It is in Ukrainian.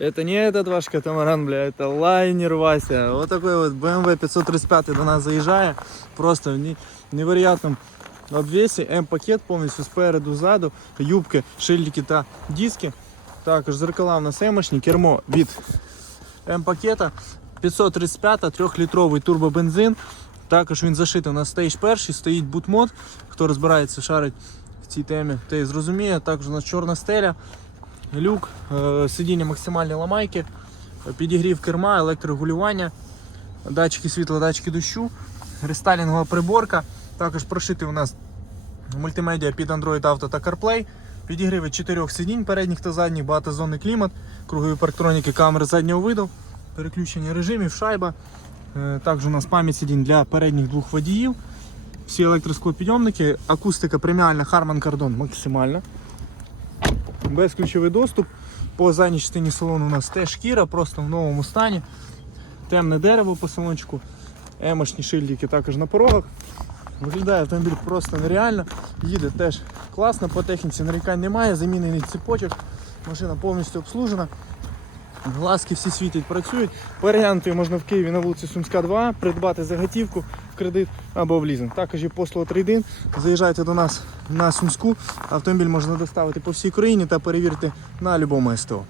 Это не этот ваш катамаран, бля, это лайнер Вася. Вот такой вот BMW 535 до нас заїжджає. Просто в не- невероятному обвесі. М-пакет повністю спереду, ззаду, юбки, шильдики та диски. Також зеркала у нас емочні, кермо від М-пакета. 535 3-літровий турбобензин. Також він зашитий у нас стейдж перший, стоїть бутмод. Хто розбирається, шарить в цій темі, той зрозуміє. Також у нас чорна стеля, люк, е, сидіння максимальні ламайки, підігрів керма, електрорегулювання, датчики світла, датчики дощу, рестайлінгова приборка. Також прошитий у нас мультимедіа під Android Auto та CarPlay. Підігріви чотирьох сидінь передніх та задніх, багатозонний клімат, кругові парктроніки, камери заднього виду, переключення режимів, шайба. Е, Також у нас пам'ять сидінь для передніх двох водіїв. Всі електросклопідйомники, акустика преміальна Harman Kardon максимальна. Безключовий доступ. По задній частині салону у нас теж шкіра, просто в новому стані. Темне дерево по салончику. Емошні шильдики також на порогах. Виглядає автомобіль просто нереально. Їде теж класно, по техніці нарікань немає, замінений цепочок. Машина повністю обслужена. Глазки всі світять, працюють. Переглянути можна в Києві на вулиці Сумська 2, придбати заготівку кредит або в лізинг. Також є послуга трейдин. Заїжджайте до нас на Сумську. Автомобіль можна доставити по всій країні та перевірити на будь-якому СТО.